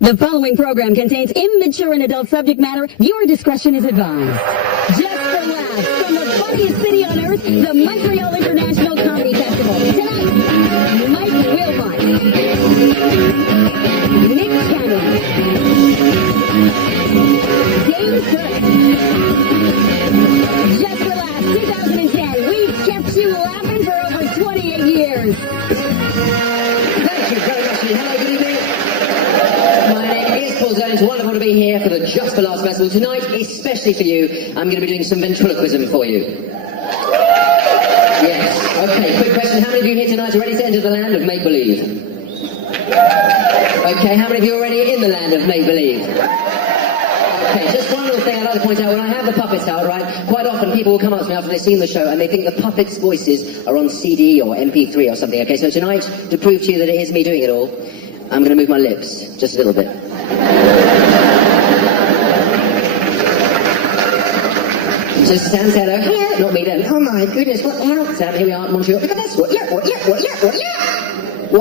The following program contains immature and adult subject matter. Viewer discretion is advised. Just for laughs, from the funniest city on earth, the Montreal International Comedy Festival. Tonight, Mike Wilmot, Nick Cannon, Dave Cook. Just for laughs, 2010. We've kept you laughing for over 28 years. Thank you very much. Hello, good evening. It's wonderful to be here for the Just for Laughs Festival. Tonight, especially for you, I'm going to be doing some ventriloquism for you. Yes. Okay, quick question. How many of you here tonight are ready to enter the land of make-believe? Okay, how many of you are already in the land of make-believe? Okay, just one little thing I'd like to point out. When I have the puppets out, right, quite often people will come up to me after they've seen the show and they think the puppets' voices are on CD or MP3 or something. Okay, so tonight, to prove to you that it is me doing it all, I'm going to move my lips just a little bit. So Sam said, hello, not me then. Oh my goodness, what the hell? Sam, here we are, Montreal. Look at this. What?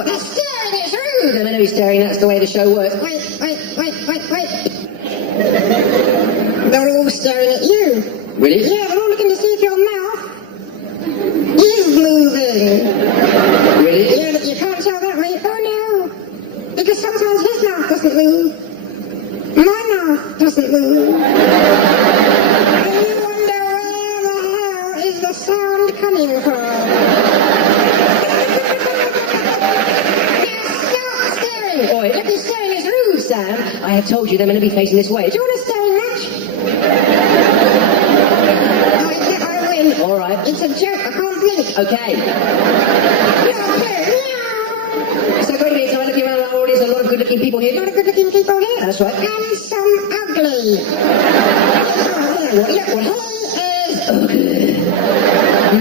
That's staring, it's rude. And I know he's staring, that's the way the show works. Wait. They're all staring at you. Really? Yeah, they're all looking to see if your mouth is moving. Really? Yeah, but you can't tell that way. Oh no. Because sometimes his mouth doesn't move. My mouth doesn't move. And you wonder where the hell is the sound coming from? Now stop staring! Oi, look, he's staring, it's rude, Sam. I have told you they're meant to be facing this way. Do you want a staring match? I win. Alright. It's a joke, I can't blink. Okay. So great to be here. Looking around our audience, a lot of good-looking people here. A lot of good-looking people here. That's right. And some ugly. Look, he is ugly.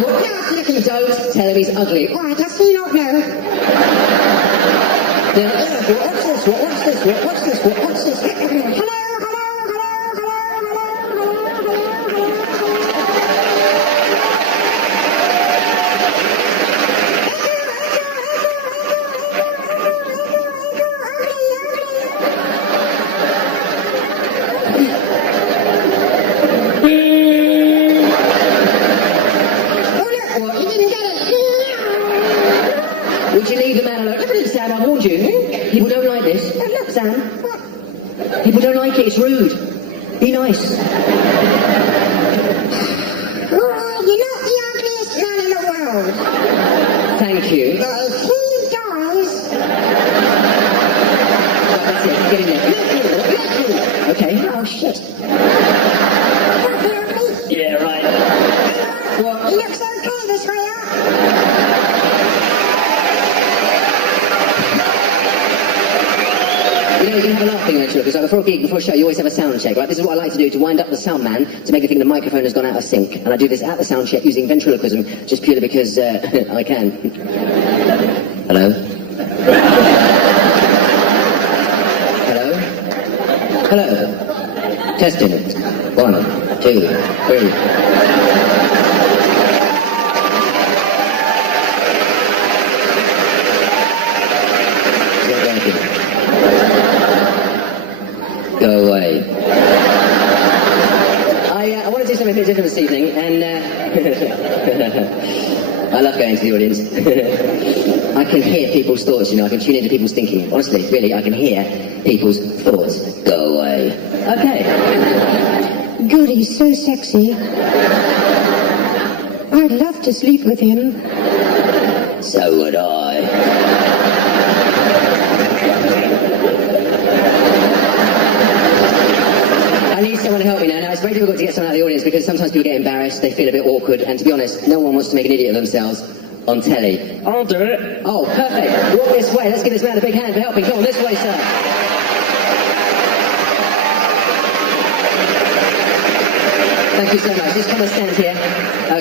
What nasty-looking? Don't tell him he's ugly. Why does he not know? Now, what's this? What's this? Hello. Would you leave the man alone? Look at it, Sam, I warned you. People don't like this. Look, Sam. What? People don't like it, it's rude. Be nice. Well, you're not the ugliest man in the world. Thank you. But if he dies... Right, that's it, get in there. Okay. Oh, shit. Yeah, right. What? He looks okay this way up. You know, you can have a laughing lecture, because before a gig, before a show, you always have a sound check, right? This is what I like to do, to wind up the sound man, to make it think the microphone has gone out of sync. And I do this at the sound check using ventriloquism, just purely because I can. Hello? Hello? Testing it. 1, 2, 3. Go away. I want to do something a bit different this evening, and I love going to the audience. I can hear people's thoughts, you know, I can tune into people's thinking. Honestly, really, I can hear people's thoughts. Go away. Okay. Good, he's so sexy. I'd love to sleep with him. So would I. I need someone to help me now. Now, it's very difficult to get someone out of the audience because sometimes people get embarrassed, they feel a bit awkward, and to be honest, no one wants to make an idiot of themselves on telly. I'll do it. Oh, perfect. Walk this way. Let's give this man a big hand for helping. Come on, this way, sir. Thank you so much. Just come and stand here.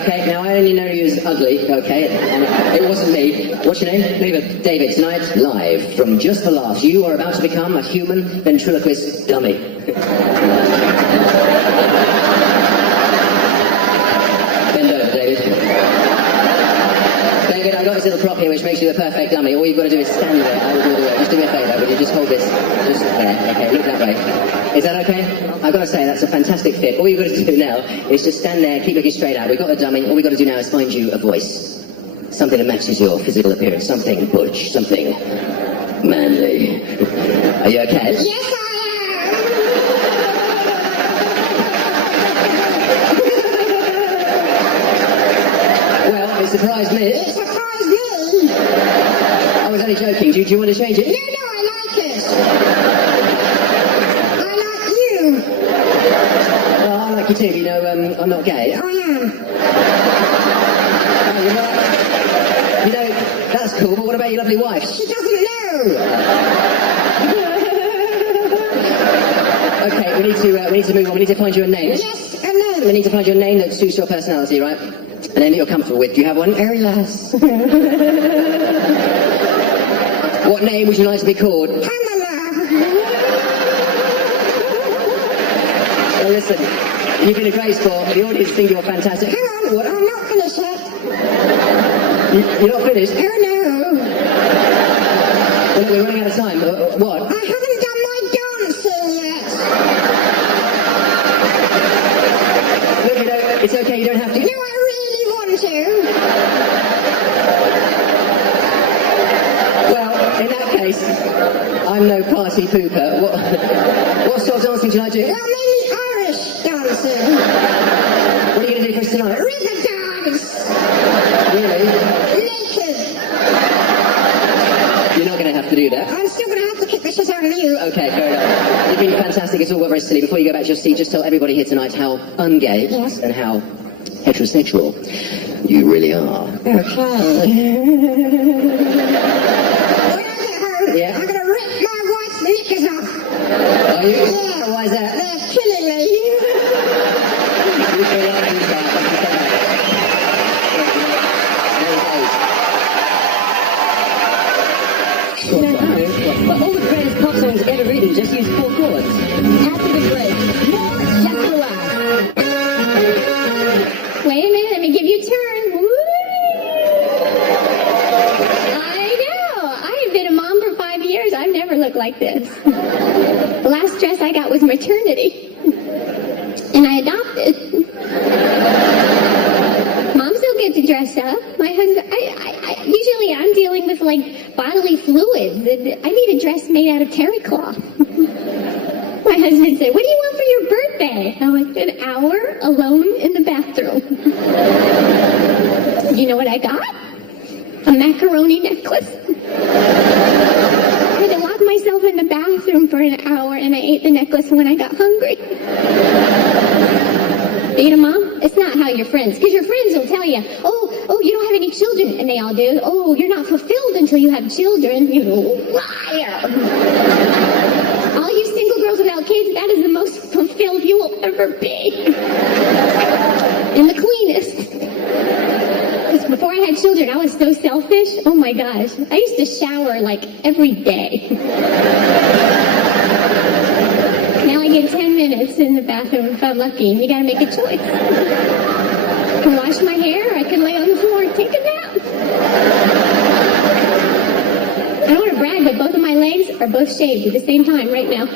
Okay, now I only know you as ugly, okay, and it wasn't me. What's your name? David. Tonight, live from Just for Laughs, you are about to become a human ventriloquist dummy. Bend over, David. David, I got this little prop here which makes you the perfect dummy. All you've got to do is stand there. I will do the work. Just do me a favour. Would you just hold this? Just there. Okay, look that way. Is that okay? I've got to say, that's a fantastic fit. All you've got to do now is just stand there, keep looking straight out. We've got the dummy. All we've got to do now is find you a voice. Something that matches your physical appearance. Something butch. Something manly. Are you okay? Yes, I am. Well, it surprised me. It surprised me. I was only joking. Do you want to change it? No, I like it. I like you. Well, I like you too. You know, I'm not gay. I am. Oh, you're not. You know, that's cool, but what about your lovely wife? She doesn't know. Okay, we need to move on. We need to find you a name. Yes, a name. We need to find you a name that suits your personality, right? A name that you're comfortable with. Do you have one? Oh, yes. What name would you like to be called? Pamela. Well, listen, you've been a great sport. The audience think you're fantastic. Hang on, What? I'm not finished yet. You're not finished? Oh, no. Well, we're running out of time. What? I haven't done my dancing yet. Look, you know, it's okay. You don't have to. No, I really want to. Well, in that case, I'm no party pooper. What sort of dancing do you like to do? Well, mainly Irish dancing. What are you going to do for us tonight? River dance. Really? Naked. You're not going to have to do that. I'm still going to have to kick the shit out of you. Okay, fair enough. You've been fantastic. It's all got very silly. Before you go back to your seat, just tell everybody here tonight how ungay Yes. and how heterosexual you really are. Okay. When I get home, Yeah. I'm going to rip my wife's knickers off. Are you? Yeah. Why is that? They're killing me. You feel like you are. Thank you so much. But all the greatest pop songs ever written just use 4 chords. After the break, more Just Relax. Wait a minute, let me give you a turn. Woo! I know. I have been a mom for 5 years. I've never looked like this. The last dress I got was maternity. And I adopted. Moms don't get to dress up. My husband, usually I'm dealing with like bodily fluids. I need a dress made out of terry cloth. My husband said, "What do you want for your birthday?" I went, "An hour alone in the bathroom." You know what I got? A macaroni necklace. I had to lock myself in the bathroom for an hour, and I ate the necklace when I got hungry. You know, Mom, it's not how your friends, because your friends will tell you, oh, you don't have any children, and they all do. Oh, you're not fulfilled until you have children. You liar. All you single girls without kids, that is the most fulfilled you will ever be. And the cleanest. Because before I had children, I was so selfish. Oh my gosh. I used to shower like every day. Now I get 10 minutes in the bathroom if I'm lucky. You gotta make a choice. I can wash my hair, or I can lay on the floor and take a nap. I don't want to brag, but both of my legs are both shaved at the same time right now. I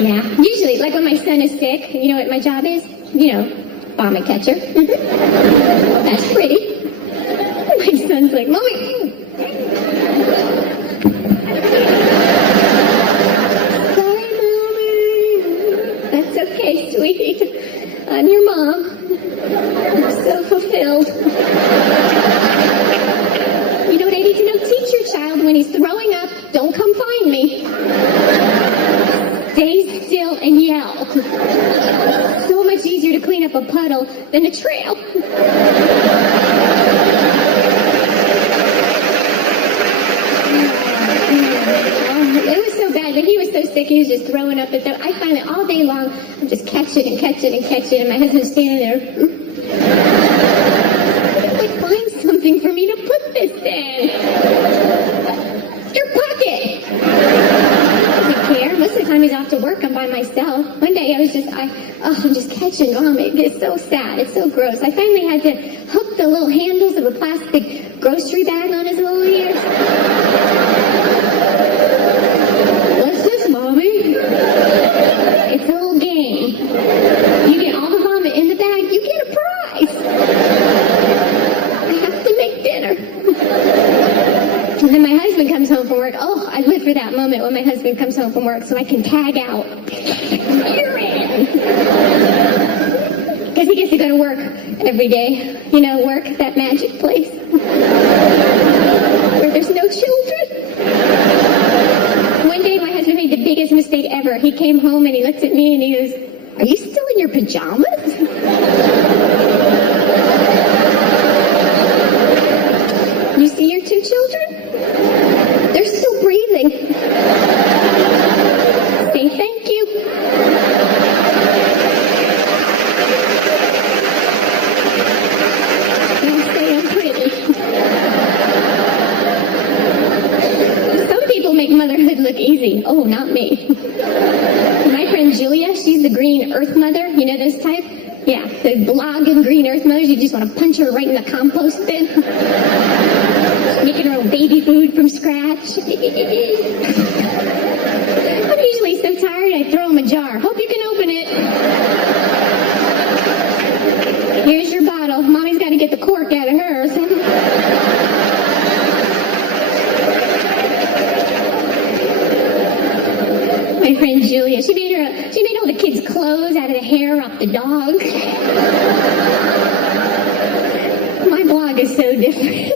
know. Yeah, usually, like when my son is sick, you know what my job is? You know, vomit catcher. That's pretty. My son's like, "Mommy." Sorry, Mommy. That's okay, sweetie. I'm your mom. I'm so fulfilled. You know what I need to know? Teach your child when he's throwing up, don't come find me. Stay still and yell. So much easier to clean up a puddle than a trail. It was so bad, but he was so sick, he was just throwing up. I found it all day long. I'm just catching and catching and catching, and my husband's standing there. Like, find something for me to put this in. Your pocket. Doesn't care. Most of the time he's off to work, I'm by myself. One day day, I'm just catching vomit. It's so sad. It's so gross. I finally had to hook the little handles of a plastic grocery bag on his little ears. What's this, Mommy? It's a little game. You get all the vomit in the bag, you get a prize. I have to make dinner. And then my husband comes home from work. Oh, I live for that moment when my husband comes home from work so I can tag out. You're in. Because he gets to go to work every day. You know, work, that magic place. Where there's no children. One day my husband made the biggest mistake ever. He came home and he looked at me and he goes, "Are you still in your pajamas?" You see your two children? They're still breathing. Say thank you. Don't say I'm pretty. Some people make motherhood look easy. Oh, not me. My friend Julia, she's the green earth mother. You know those type? Yeah, the blog of green earth mothers. You just want to punch her right in the compost bin. Making her own baby food from scratch. I'm usually so tired I throw him a jar. Hope you can open it. Here's your bottle. Mommy's got to get the cork out of hers. My friend Julia, she made all the kids' clothes out of the hair off the dog. My blog is so different.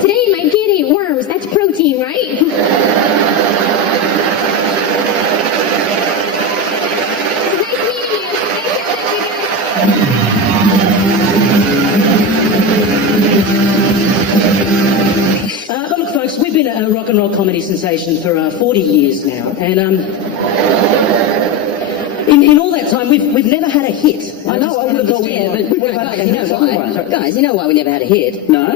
Today my kid ate worms. That's protein, right? Nice meeting you. But look, folks, we've been a rock and roll comedy sensation for 40 years now, and in all that time, we've never had a hit. I know, I would have thought guys, you know why we never had a hit? No?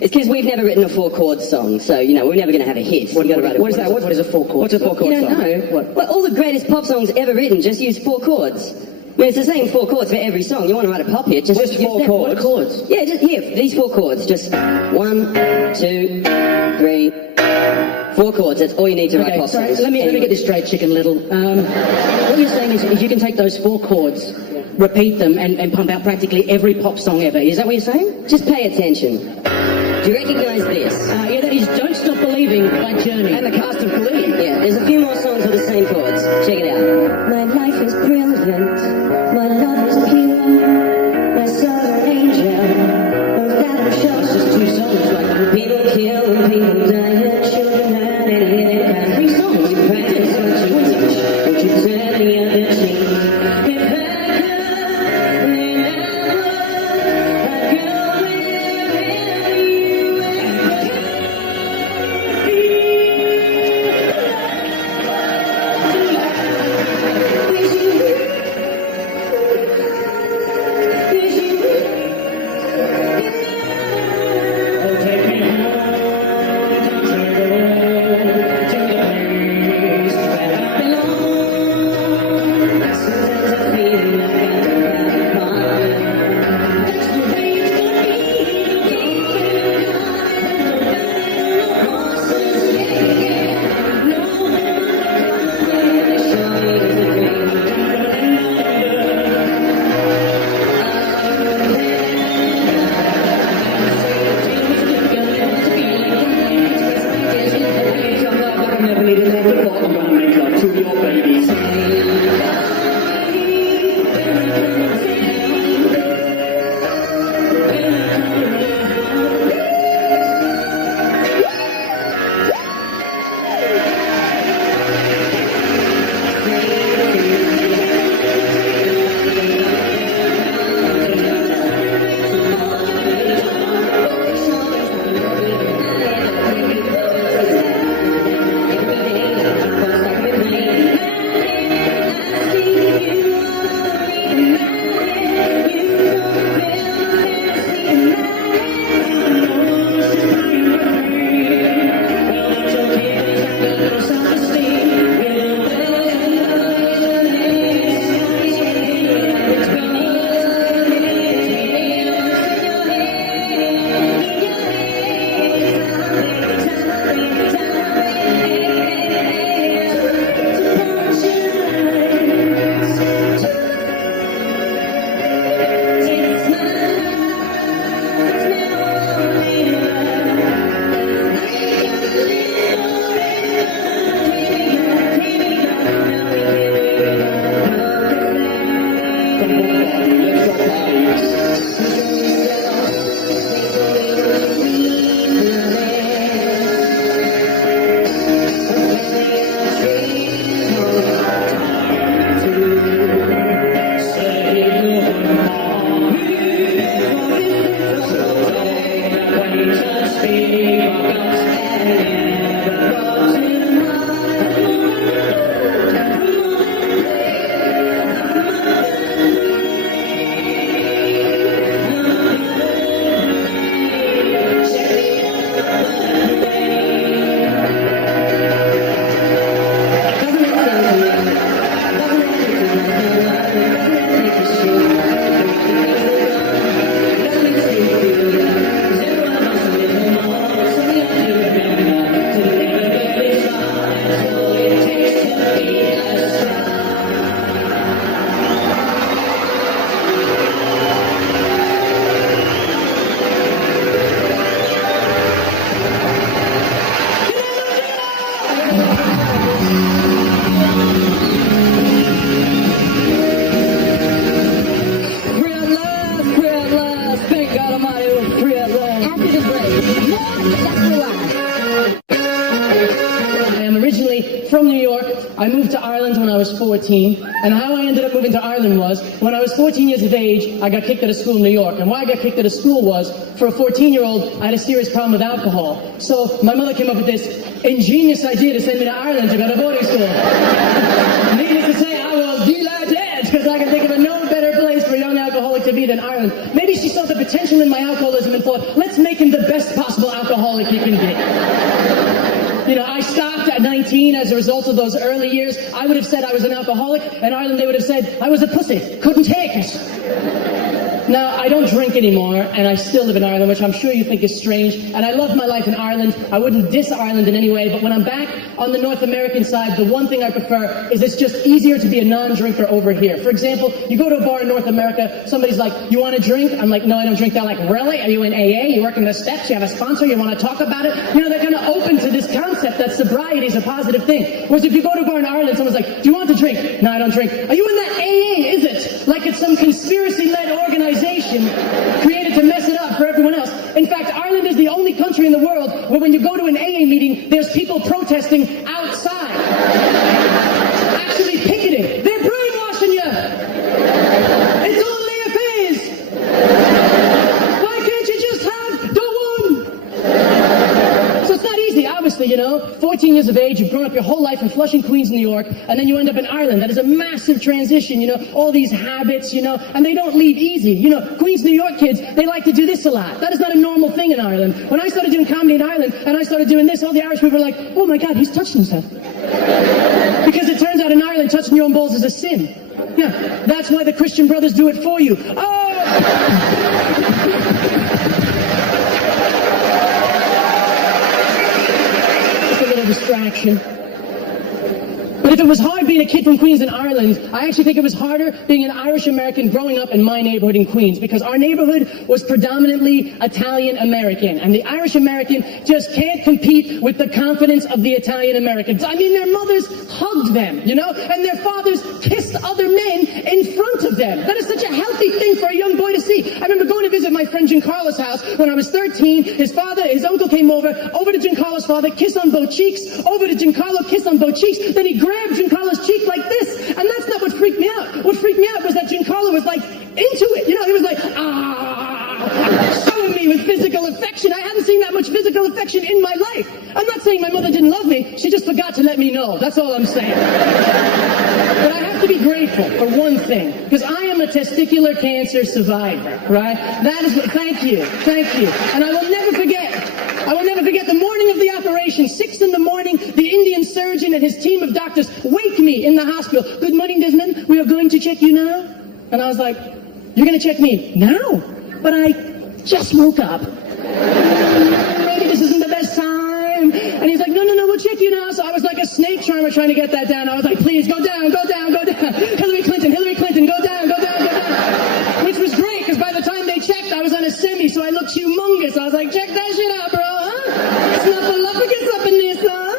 It's because we've never written a four-chord song, so, you know, we're never going to have a hit. What is that? What is a four-chord? What's a four-chord song? You don't know? What? Well, all the greatest pop songs ever written just use four chords. I mean, it's the same four chords for every song. You want to write a pop hit, just use four chords? What chords? Yeah, just here, these four chords. Just 1, 2, 3, 4 chords. That's all you need to write pop songs. Let me get this straight, Chicken Little. What you're saying is you can take those four chords, repeat them, and pump out practically every pop song ever. Is that what you're saying? Just pay attention. Do you recognise this? Yeah, that is Don't Stop Believing by Journey. And the cast of Glee. Yeah, there's a few more songs with the same chords. Check it out. My life is brilliant. My love is pure. My soul's an angel. Of that I'm sure. It's just 2 songs. Like people kill and people die. And children hurt and hit and 3 songs. You practice what you teach. What you turn the other cheek. If I could, then I would. I'd go wherever you Just relax. I am originally from New York. I moved to Ireland when I was 14. And how I ended up moving to Ireland was, when I was 14 years of age, I got kicked out of school in New York. And why I got kicked out of school was, for a 14-year-old, I had a serious problem with alcohol. So my mother came up with this ingenious idea to send me to Ireland to go to boarding school. Needless to say, I was delighted, because I can think of no better place for a young alcoholic to be than Ireland. Maybe she saw the potential in my alcoholism and thought, let's make him the best possible alcoholic he can be. You know, I stopped at 19 as a result of those early years. I would have said I was an alcoholic. In Ireland, they would have said I was a pussy. Couldn't take it. Now, I don't drink anymore, and I still live in Ireland, which I'm sure you think is strange. And I love my life in Ireland. I wouldn't diss Ireland in any way, but when I'm back on the North American side, the one thing I prefer is it's just easier to be a non-drinker over here. For example, you go to a bar in North America, somebody's like, you want a drink? I'm like, no, I don't drink. They're like, really? Are you in AA? You work in the steps? You have a sponsor? You want to talk about it? You know, they're kind of open to this concept that sobriety is a positive thing. Whereas if you go to a bar in Ireland, someone's like, do you want to drink? No, I don't drink. Are you in that AA, is it? Like it's some conspiracy-led organization created to mess it up for everyone else. In fact, Ireland is the only country in the world where when you go to an AA meeting, there's people protesting outside. Actually picketing. They're brainwashing you. It's only a phase. Why can't you just have the one? So it's not easy, obviously, you know. 14 years of age, you've grown up your whole life in Flushing, Queens, New York, and then you end up in Ireland. That is a massive transition, you know, all these habits, you know, and they don't leave easy. You know, Queens, New York kids, they like to do this a lot. That is not a normal thing in Ireland. When I started doing comedy in Ireland, and I started doing this, all the Irish people were like, oh my God, he's touched himself. Because it turns out in Ireland, touching your own balls is a sin. Yeah, that's why the Christian brothers do it for you. Oh! Distraction. But if it was hard being a kid from Queens in Ireland, I actually think it was harder being an Irish American growing up in my neighborhood in Queens, because our neighborhood was predominantly Italian American, and the Irish American just can't compete with the confidence of the Italian Americans. I mean, their mothers hugged them, you know, and their fathers kissed other men in front of them. That is such a healthy thing for a young boy to see. I remember going to visit my friend Giancarlo's house when I was 13. His uncle came over to Giancarlo's father, kiss on both cheeks, over to Giancarlo, kiss on both cheeks, then he grabbed Giancarlo's cheek like this, and that's not what freaked me out. What freaked me out was that Giancarlo was like into it, you know, he was like, showing me with physical affection. I hadn't seen that much physical affection in my life. I'm not saying my mother didn't love me, she just forgot to let me know, that's all I'm saying. But I have to be grateful for one thing, because I am a testicular cancer survivor, right? That is what, thank you, and I will never forget the morning of the operation, 6 in the morning, the Indian surgeon and his team of doctors wake me in the hospital. Good morning, Desmond, we are going to check you now. And I was like, you're going to check me now? But I just woke up. Maybe this isn't the best time. And he's like, no, we'll check you now. So I was like a snake charmer trying to get that down. I was like, please, go down. Hillary Clinton, go down. Which was great, because by the time they checked, I was on a semi, so I looked humongous. I was like, check that shit out, bro, huh? Snuffleupagus up in this, huh?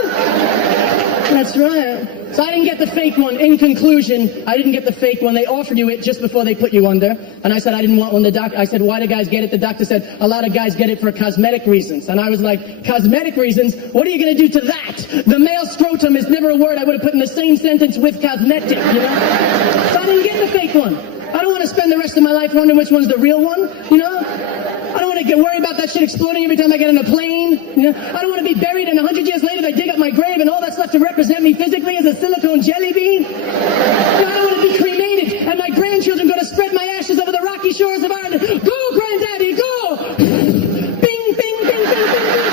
That's right. So I didn't get the fake one. In conclusion, I didn't get the fake one. They offered you it just before they put you under. And I said, I didn't want one. I said, why do guys get it? The doctor said, a lot of guys get it for cosmetic reasons. And I was like, cosmetic reasons? What are you going to do to that? The male scrotum is never a word I would have put in the same sentence with cosmetic, you know? So I didn't get the fake one. I don't want to spend the rest of my life wondering which one's the real one, you know? I don't want to worry about that shit exploding every time I get on a plane. You know? I don't want to be buried and 100 years later they dig up my grave and all that's left to represent me physically is a silicone jelly bean. I don't want to be cremated and my grandchildren go to spread my ashes over the rocky shores of Ireland. Go, granddaddy, go! Bing, bing, bing, bing, bing, bing.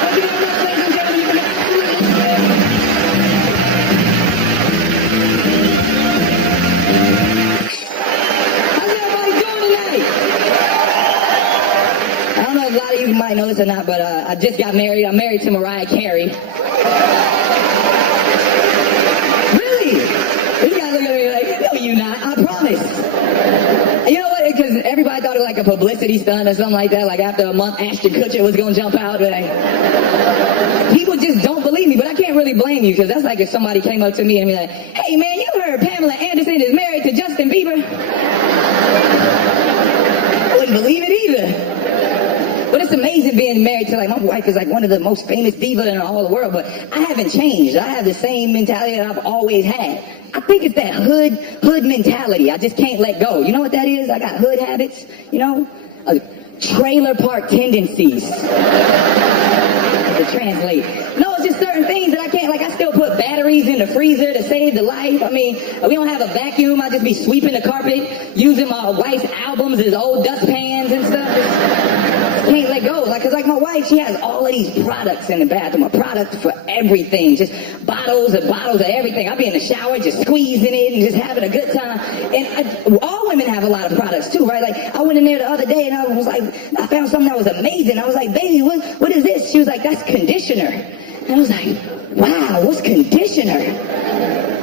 Thank you very much, ladies and gentlemen. You've been A lot of you might know this or not, but I just got married. I'm married to Mariah Carey. Really? This guy look at me like, no, you not. I promise. You know what? Because everybody thought it was like a publicity stunt or something like that. Like after a month, Ashton Kutcher was going to jump out. But people just don't believe me. But I can't really blame you, because that's like if somebody came up to me and be like, hey, man, you heard Pamela Anderson is married to Justin Bieber? I wouldn't believe it either. But it's amazing being married to, like, my wife is like one of the most famous divas in all the world, but I haven't changed. I have the same mentality that I've always had. I think it's that hood mentality. I just can't let go. You know what that is? I got hood habits, you know? Trailer park tendencies. To translate. No, it's just certain things that I can't, like I still put batteries in the freezer to save the life. I mean, we don't have a vacuum. I just be sweeping the carpet, using my wife's albums as old dustpans and stuff. Just can't let go. Like, cause like my wife, she has all of these products in the bathroom, a product for everything. Just bottles and bottles of everything. I'll be in the shower just squeezing it and just having a good time. And all women have a lot of products too, right? Like, I went in there the other day and I was like, I found something that was amazing. I was like, baby, what is this? She was like, that's conditioner. And I was like, wow, what's conditioner?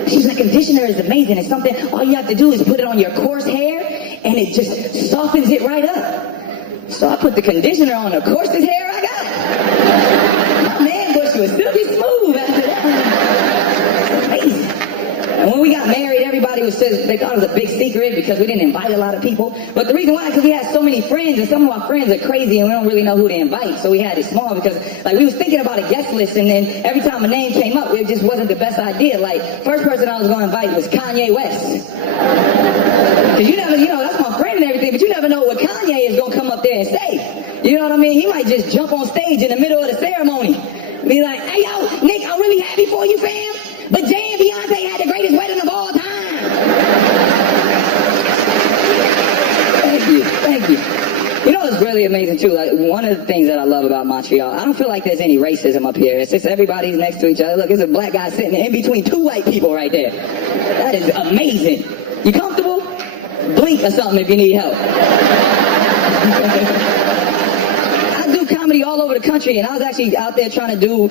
She's like, conditioner is amazing. It's something, all you have to do is put it on your coarse hair and it just softens it right up. So I put the conditioner on the coarsest hair I got. My man bush was silky smooth after that. Amazing. And when we got married, everybody they thought it was a big secret because we didn't invite a lot of people. But the reason why, because we had so many friends, and some of our friends are crazy and we don't really know who to invite. So we had it small because, like, we was thinking about a guest list, and then every time a name came up, it just wasn't the best idea. Like, first person I was going to invite was Kanye West. Because you never, you know, that's my friend and everything, but you never know what Kanye is going to come up there and say. You know what I mean? He might just jump on stage in the middle of the ceremony. Be like, hey, yo, Nick, I'm really happy for you, fam. But Jay and Beyonce had the greatest wedding of all time. Thank you. You know what's really amazing too? Like, one of the things that I love about Montreal, I don't feel like there's any racism up here. It's just everybody's next to each other. Look, there's a black guy sitting in between two white people right there. That is amazing. You comfortable? Blink or something if you need help. Comedy all over the country, and I was actually out there trying to do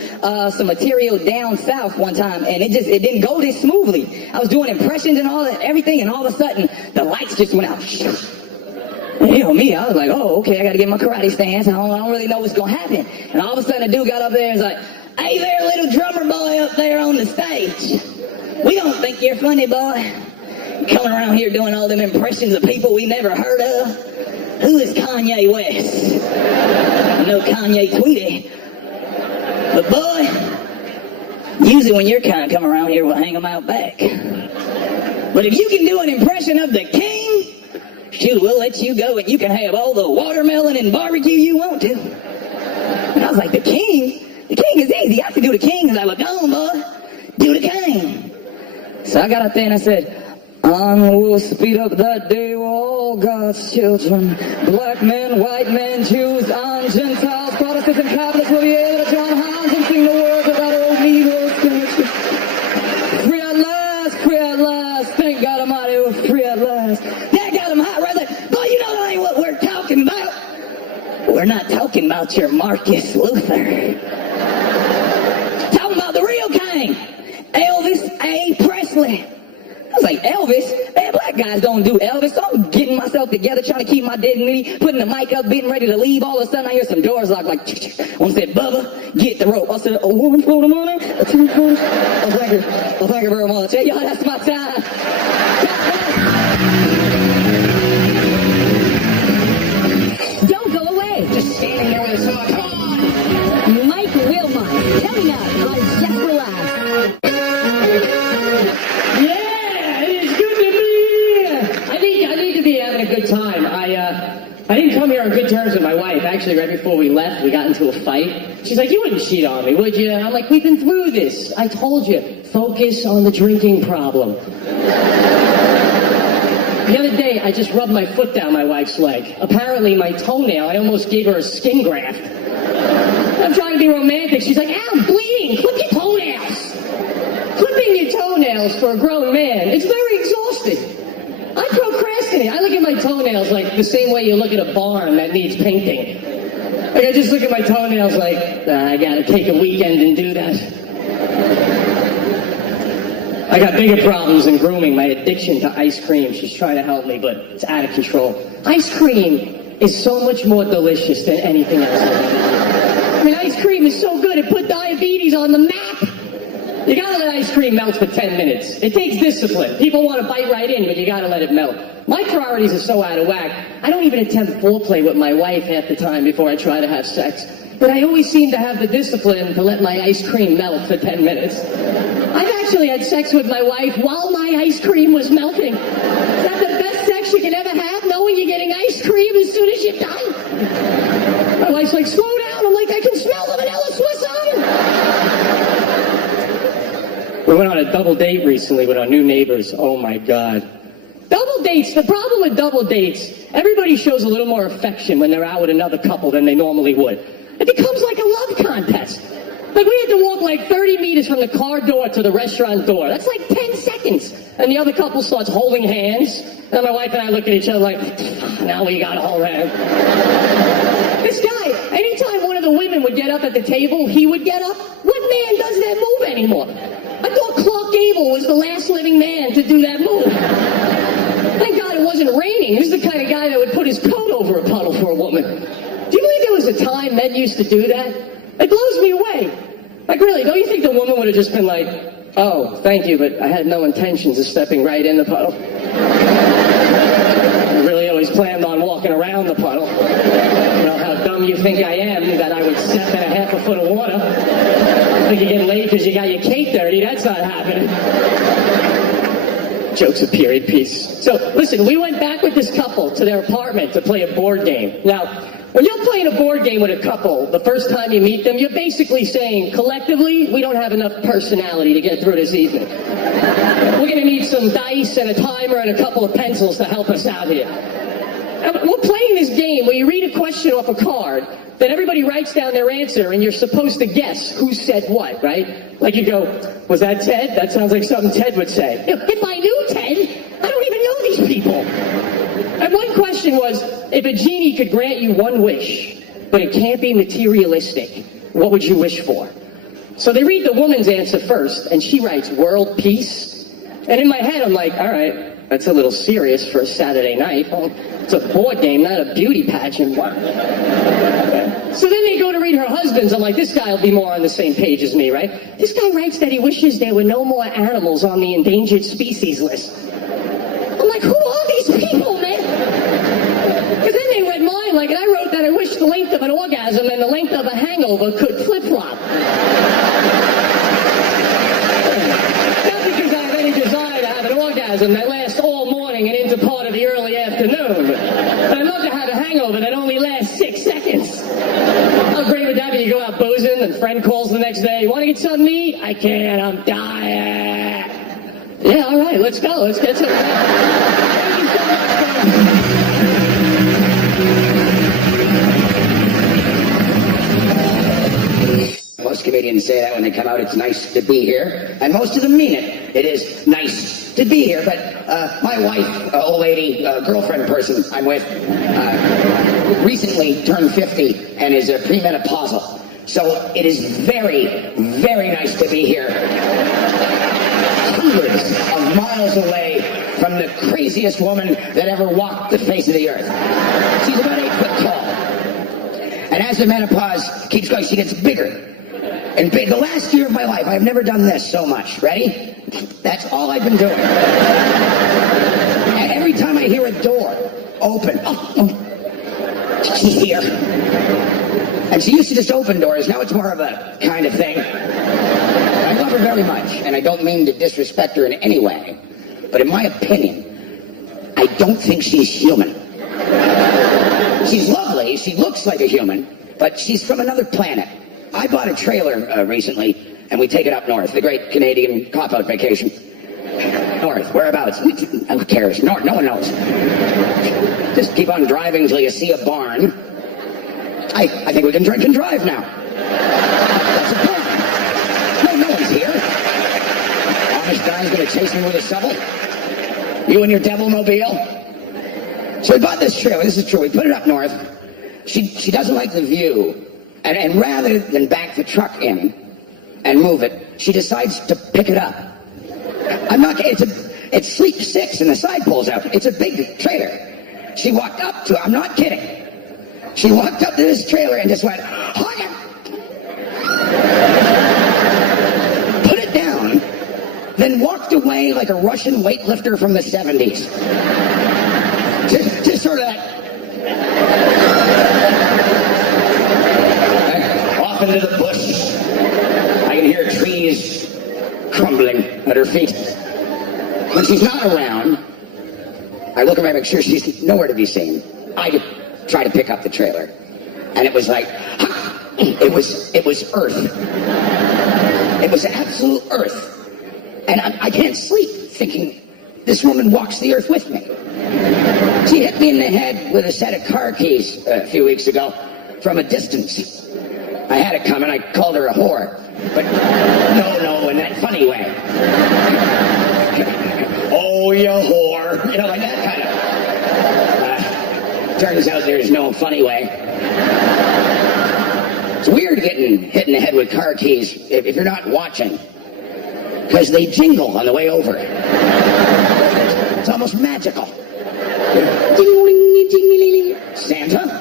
some material down south one time, and it didn't go this smoothly. I was doing impressions and all that, everything, and all of a sudden the lights just went out. And you know me, I was like, oh, okay, I gotta get my karate stance. I don't really know what's gonna happen. And all of a sudden a dude got up there and was like, hey there, little drummer boy up there on the stage. We don't think you're funny, boy. Coming around here doing all them impressions of people we never heard of. Who is Kanye West? I know Kanye tweeted. But boy, usually when your kind come around here, we'll hang them out back. But if you can do an impression of the king, shoot, we'll let you go and you can have all the watermelon and barbecue you want to. And I was like, the king? The king is easy. I can do the king. He's like, well, go on, boy. Do the king. So I got up there and I said, and we'll speed up that day where all God's children, black men, white men, Jews, and Gentiles, Protestants and Catholics will be able to join hands and sing the words of that old Negro spiritual. Free at last, thank God Almighty, we're free at last. That got him hot right there. Boy, you know that ain't what we're talking about. We're not talking about your Marcus Luther. Talking about the real king, Elvis A. Presley. I was like, Elvis? Man, black guys don't do Elvis. So I'm getting myself together, trying to keep my dignity, putting the mic up, getting ready to leave. All of a sudden, I hear some doors locked, like, one said, Bubba, get the rope. I said, a woman for the money? A two quarters? Oh, thank you very much. Hey, y'all, that's my time. Don't go away. Just standing there with a song. Come on. Mike Wilmot, coming up on Just Relax. A good time. I didn't come here on good terms with my wife. Actually, right before we left, we got into a fight. She's like, you wouldn't cheat on me, would you? I'm like, we've been through this. I told you, focus on the drinking problem. The other day, I just rubbed my foot down my wife's leg. Apparently, my toenail, I almost gave her a skin graft. I'm trying to be romantic. She's like, ow, I'm bleeding. Clip your toenails. Clipping your toenails for a grown man, it's very exhausting. I procrastinate. I look at my toenails like the same way you look at a barn that needs painting. Like, I just look at my toenails like, I gotta take a weekend and do that. I got bigger problems than grooming. My addiction to ice cream. She's trying to help me, but it's out of control. Ice cream is so much more delicious than anything else. I mean, ice cream is so good. It put diabetes on the map. You gotta let ice cream melts for 10 minutes. It takes discipline. People want to bite right in, but you gotta let it melt. My priorities are so out of whack, I don't even attempt foreplay with my wife half the time before I try to have sex. But I always seem to have the discipline to let my ice cream melt for 10 minutes. I've actually had sex with my wife while my ice cream was melting. Is that the best sex you can ever have, knowing you're getting ice cream as soon as you're done? My wife's like, slow down. I'm like, I can smell the vanilla Swiss almond. We went on a double date recently with our new neighbors. Oh my God. Double dates, the problem with double dates, everybody shows a little more affection when they're out with another couple than they normally would. It becomes like a love contest. Like, we had to walk like 30 meters from the car door to the restaurant door. That's like 10 seconds. And the other couple starts holding hands. And my wife and I look at each other like, now we gotta hold hands. This guy, anytime one of the women would get up at the table, he would get up. What man does that move anymore? I thought Clark Gable was the last living man to do that move. Thank God it wasn't raining. This is the kind of guy that would put his coat over a puddle for a woman. Do you believe there was a time men used to do that? It blows me away. Like, really, don't you think the woman would have just been like, oh, thank you, but I had no intentions of stepping right in the puddle. I really always planned on walking around the puddle. You know how dumb you think I am, that I would step in a half a foot of water. You think you're getting laid because you got your cake dirty. That's not happening. Joke's a period piece. So, listen, we went back with this couple to their apartment to play a board game. Now, when you're playing a board game with a couple, the first time you meet them, you're basically saying, collectively, we don't have enough personality to get through this evening. We're going to need some dice and a timer and a couple of pencils to help us out here. And we're playing this game where you read a question off a card, then everybody writes down their answer, and you're supposed to guess who said what, right? Like, you go, was that Ted? That sounds like something Ted would say. If I knew Ted, I don't even know these people. And one question was, if a genie could grant you one wish, but it can't be materialistic, what would you wish for? So they read the woman's answer first, and she writes, world peace. And in my head, I'm like, all right, that's a little serious for a Saturday night. Oh, it's a board game, not a beauty pageant. So then they go to read her husband's. I'm like, this guy will be more on the same page as me, right? This guy writes that he wishes there were no more animals on the endangered species list. I'm like, who are these people, man? Because then they read mine, like, and I wrote that I wish the length of an orgasm and the length of a hangover could flip-flop. Not because I have any desire to have an orgasm that lasts all morning and into part of the early afternoon. But I'd love to have a hangover that only lasts 6 seconds. How great would that be? You go out boozing and friend calls the next day, you want to get something to eat? I can't, I'm dying. Yeah, all right, let's go. Let's get some. Thank you so much. Most comedians say that when they come out, it's nice to be here. And most of them mean it. It is nice to be here. But my wife, old lady, girlfriend person I'm with, recently turned 50 and is premenopausal. So it is very, very nice to be here. Hundreds of miles away from the craziest woman that ever walked the face of the earth. She's about 8 foot tall. And as the menopause keeps going, she gets bigger. And big. The last year of my life, I've never done this so much. Ready? That's all I've been doing. And every time I hear a door open, she's here. And she used to just open doors. Now it's more of a kind of thing. I love her very much, and I don't mean to disrespect her in any way. But in my opinion, I don't think she's human. She's lovely. She looks like a human, but she's from another planet. I bought a trailer recently, and we take it up north, the great Canadian cop-out vacation. North, whereabouts? Who cares? North, no one knows. Just keep on driving until you see a barn. I think we can drink and drive now. That's a plan. No one's here. Amish guy's gonna chase me with a shovel. You and your devil-mobile. So we bought this trailer. This is true. We put it up north. She doesn't like the view. And rather than back the truck in and move it, she decides to pick it up. I'm not kidding. It's sleep 6 and the side pulls out. It's a big trailer. She walked up to it. I'm not kidding. She walked up to this trailer and just went, put it down, way like a Russian weightlifter from the 70s. Just sort of that. Off into the bush. I can hear trees crumbling at her feet. When she's not around, I look around, make sure she's nowhere to be seen. I try to pick up the trailer, and it was like, it was earth. It was absolute earth, and I can't sleep thinking this woman walks the earth with me. She hit me in the head with a set of car keys a few weeks ago from a distance. I had it coming. I called her a whore, but no, in that funny way. Oh, you whore. You know, like that kind of. Turns out there's no funny way. It's weird getting hit in the head with car keys if you're not watching, because they jingle on the way over. It's almost magical. Santa?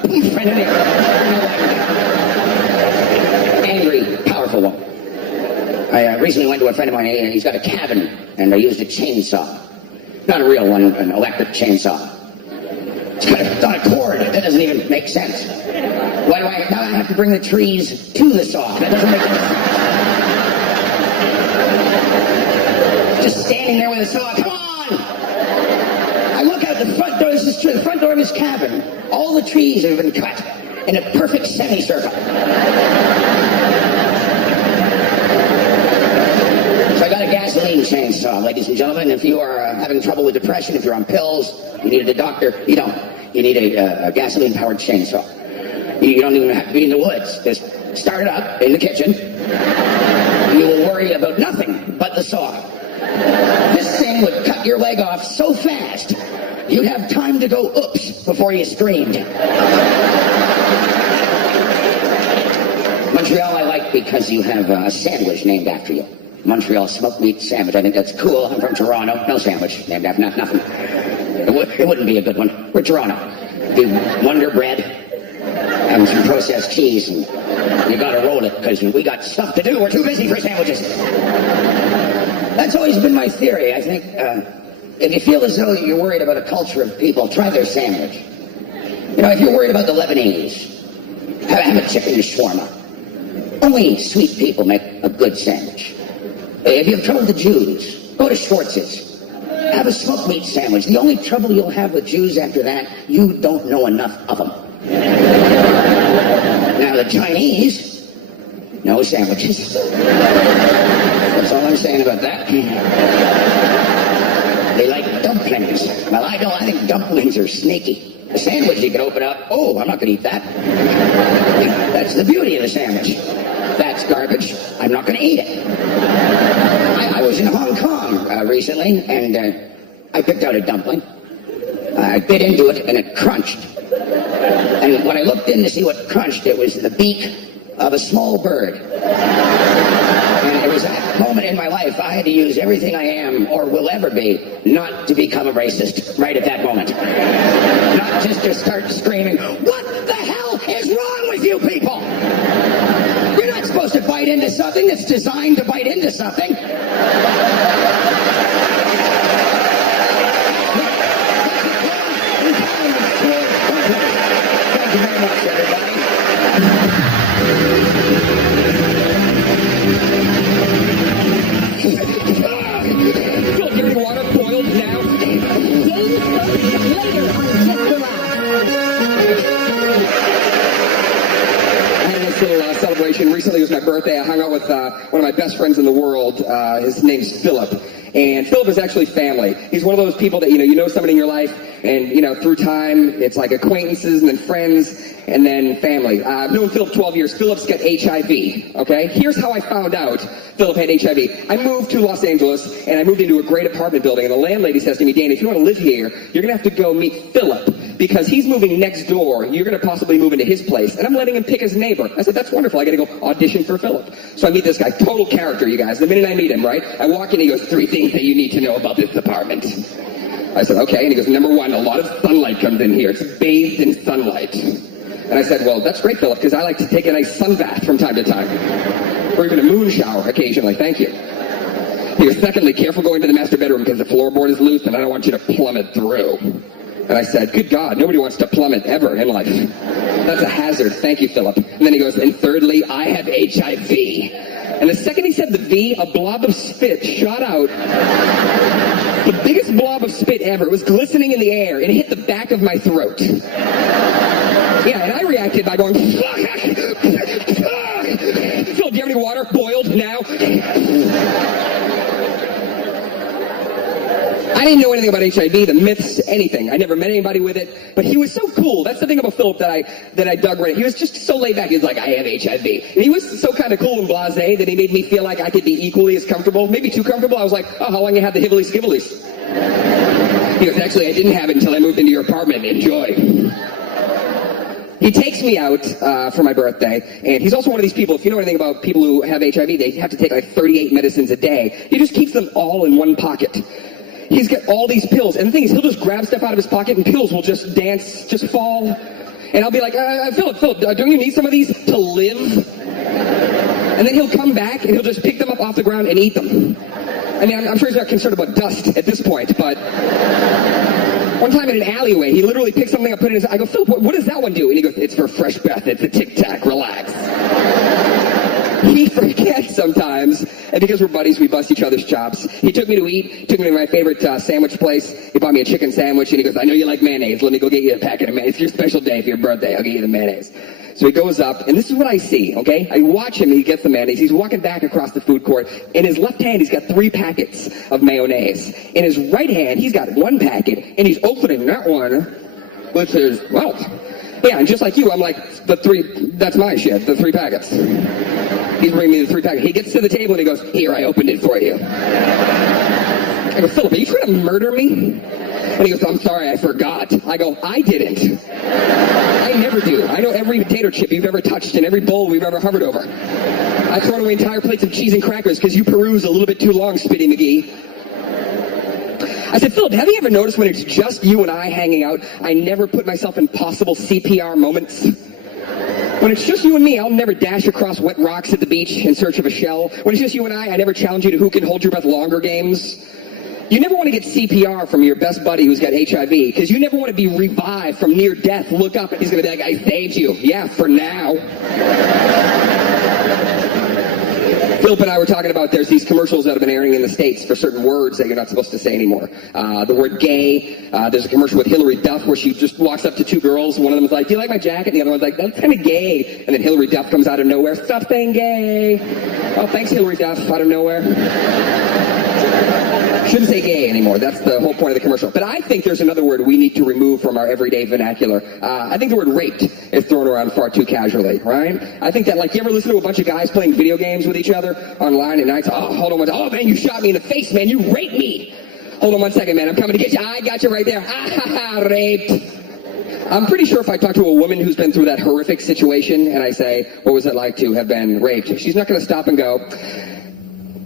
Angry, powerful woman. I recently went to a friend of mine, and he's got a cabin, and I used a chainsaw. Not a real one, an electric chainsaw. It's on a cord. That doesn't even make sense. Why do I have to bring the trees to the saw? That doesn't make sense. Just standing there with a saw. Come on! I look out the front door. This is true. The front door of his cabin. All the trees have been cut in a perfect semicircle. So I got a gasoline chainsaw, ladies and gentlemen. If you are having trouble with depression, if you're on pills, you need a doctor. You don't. You need a gasoline-powered chainsaw. You don't even have to be in the woods. Just start it up in the kitchen. You will worry about nothing but the saw. This thing would cut your leg off so fast, you'd have time to go oops before you screamed. Montreal I like because you have a sandwich named after you. Montreal smoked meat sandwich. I think that's cool. I'm from Toronto. No sandwich named after nothing. It wouldn't be a good one. We're Toronto. Do Wonder Bread and some processed cheese, and you gotta roll it because we got stuff to do. We're too busy for sandwiches. That's always been my theory. I think if you feel as though you're worried about a culture of people, try their sandwich. You know, if you're worried about the Lebanese, have a chicken shawarma. Only sweet people make a good sandwich. If you have trouble with the Jews, go to Schwartz's. Have a smoked meat sandwich. The only trouble you'll have with Jews after that, you don't know enough of them. Now the Chinese, no sandwiches. That's all I'm saying about that. They like dumplings. Well, I don't. I think dumplings are sneaky. A sandwich you can open up. Oh, I'm not going to eat that. That's the beauty of the sandwich. That's garbage. I'm not going to eat it. I was in Hong Kong recently, and I picked out a dumpling. I bit into it, and it crunched. And when I looked in to see what crunched, it was the beak of a small bird. And it was that moment in my life I had to use everything I am, or will ever be, not to become a racist right at that moment. Not just to start screaming, what the hell is wrong with you people? You're not supposed to bite into something that's designed to bite into something. Thank you very much, everybody. Filtered water boiled now. Days later on Just for I had this little celebration. Recently was my birthday. I hung out with one of my best friends in the world. His name's Philip. And Philip is actually family. He's one of those people that, you know somebody in your life, and, through time, it's like acquaintances, and then friends, and then family. I've known Philip 12 years. Philip's got HIV, okay? Here's how I found out Philip had HIV. I moved to Los Angeles, and I moved into a great apartment building, and the landlady says to me, Dan, if you want to live here, you're going to have to go meet Philip, because he's moving next door. You're going to possibly move into his place, and I'm letting him pick his neighbor. I said, that's wonderful. I got to go audition for Philip. So I meet this guy, total character, you guys. The minute I meet him, right, I walk in, he goes, 3 things that you need to know about this apartment. I said, okay, and he goes, number 1, a lot of sunlight comes in here. It's bathed in sunlight. And I said, well, that's great, Philip, because I like to take a nice sun bath from time to time. Or even a moon shower occasionally, thank you. He goes, secondly, careful going to the master bedroom because the floorboard is loose and I don't want you to plummet through. And I said, good God, nobody wants to plummet ever in life. That's a hazard. Thank you, Philip. And then he goes, and thirdly, I have HIV. And the second he said the V, a blob of spit shot out. The biggest blob of spit ever. It was glistening in the air and it hit the back of my throat. Yeah, and I reacted by going, fuck! Phil, do you have any water? Boiled now? I didn't know anything about HIV, the myths, anything. I never met anybody with it, but he was so cool. That's the thing about Philip that I dug right. He was just so laid back. He was like, I have HIV. And he was so kind of cool and blasé that he made me feel like I could be equally as comfortable, maybe too comfortable. I was like, oh, how long you had the hivvilies skivvilies? He goes, actually, I didn't have it until I moved into your apartment. Enjoy. He takes me out for my birthday, and he's also one of these people, if you know anything about people who have HIV, they have to take like 38 medicines a day. He just keeps them all in one pocket. He's got all these pills, and the thing is, he'll just grab stuff out of his pocket, and pills will just dance, just fall. And I'll be like, Philip, don't you need some of these to live? And then he'll come back, and he'll just pick them up off the ground and eat them. I mean, I'm sure he's not concerned about dust at this point, but... One time in an alleyway, he literally picked something up, put it in his... I go, Philip, what does that one do? And he goes, it's for fresh breath. It's a Tic Tac. Relax. He forgets sometimes, and because we're buddies, we bust each other's chops. He took me to eat, took me to my favorite sandwich place. He bought me a chicken sandwich, and he goes, I know you like mayonnaise. Let me go get you a packet of mayonnaise. It's your special day for your birthday. I'll get you the mayonnaise. So he goes up, and this is what I see, okay? I watch him, and he gets the mayonnaise. He's walking back across the food court. In his left hand, he's got 3 packets of mayonnaise. In his right hand, he's got 1 packet, and he's opening that one, which is, well, yeah, and just like you, I'm like, that's my shit, the 3 packets. He's bringing me the 3 packets. He gets to the table, and he goes, here, I opened it for you. I go, Philip, are you trying to murder me? And he goes, I'm sorry, I forgot. I go, I didn't. I never do. I know every potato chip you've ever touched and every bowl we've ever hovered over. I've thrown away entire plates of cheese and crackers because you peruse a little bit too long, Spitty McGee. I said, Philip, have you ever noticed when it's just you and I hanging out, I never put myself in possible CPR moments? When it's just you and me, I'll never dash across wet rocks at the beach in search of a shell. When it's just you and I never challenge you to who can hold your breath longer games. You never want to get CPR from your best buddy who's got HIV, because you never want to be revived from near death. Look up and he's going to be like, I saved you. Yeah, for now. Philip and I were talking about there's these commercials that have been airing in the States for certain words that you're not supposed to say anymore. The word gay. There's a commercial with Hillary Duff where she just walks up to 2 girls. One of them is like, do you like my jacket? And the other one's like, that's kind of gay. And then Hillary Duff comes out of nowhere. Stop saying gay. Oh, thanks, Hillary Duff, out of nowhere. Shouldn't say gay anymore. That's the whole point of the commercial. But I think there's another word we need to remove from our everyday vernacular. I think the word raped is thrown around far too casually, right? I think that, like, you ever listen to a bunch of guys playing video games with each other online at night? Oh, hold on one second. Oh, man, you shot me in the face, man. You raped me. Hold on one second, man. I'm coming to get you. I got you right there. Raped. I'm pretty sure if I talk to a woman who's been through that horrific situation and I say, what was it like to have been raped? She's not going to stop and go,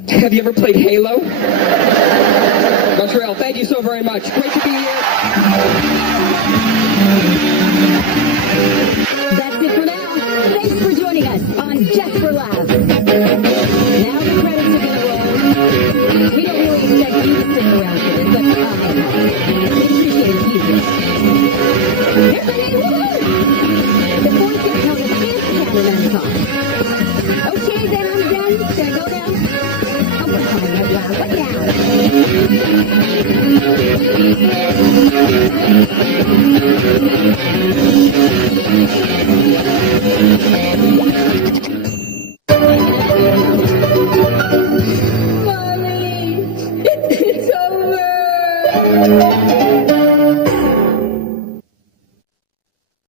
have you ever played Halo? Montreal, thank you so very much. Great to be here. That's it for now. Thanks for joining us on Just for Laughs. Now the credits are going to roll. We don't really expect you to stick around for this, but we appreciate you. Everybody, woo-hoo! The voice that counted is cameraman talk. Okay, then I'm done. Should I go now? Oh, come on, what now?